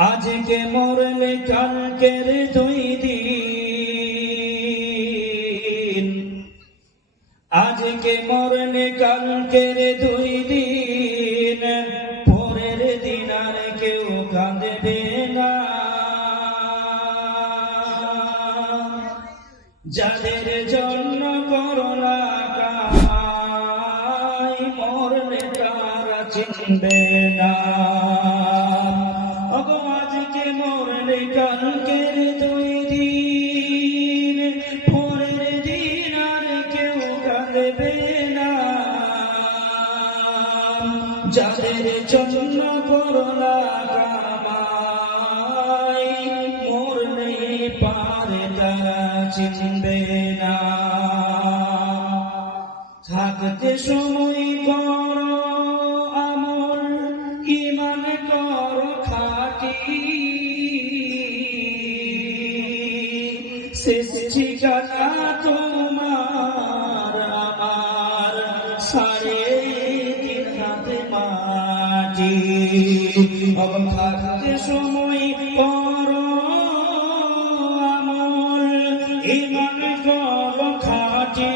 আজকে মরলে কালকের দুই দিন। আজকে মরলে কালকের দুই দিন। পরের দিন আর কেউ কাঁদবে না। যাদের জন্য করোনা কামাই মরলে তারা চিনবে না। অগো আজকে মরলে কালকের দুই পারে তারা না। থাকতে সময় শেষ ঠিকানা তোমার আমার সাড়ে তিন হাতে মাটি থাকতে সময় কর আমল, ইমান কর খাটি।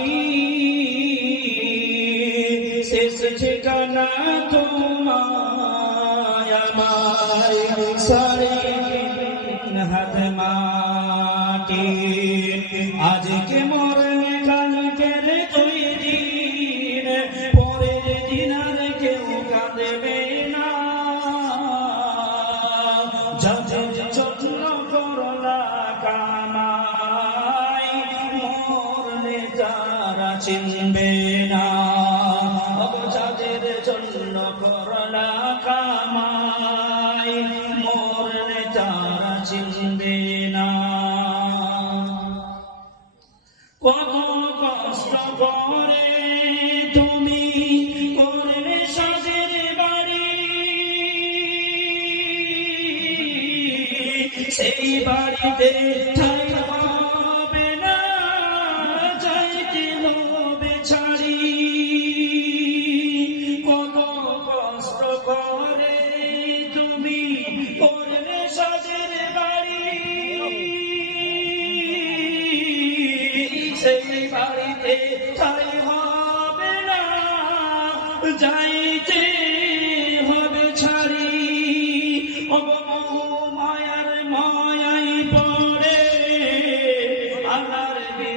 শেষ ঠিকানা তোমায় আমায় সারে হাত মাটি আজকে মরণে কালকের দুই দিন পরের দিন আর কেউ কাঁদবে না। যাদের যত্ন করলা কামাই মরলে তারা চিনবে না। যাদের জন্য করলা সেই বাড়িতে ঠাই হবে না যাইতে হবে ছাড়ি কত কষ্ট করে তুমি করবে সাজের বাড়ি। সেই বাড়িতে ঠাই হবে না যাইতে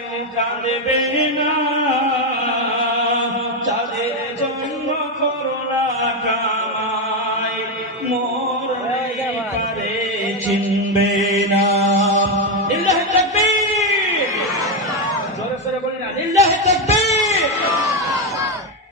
কেউ জন্য করোনা কামাই মোর চিনবে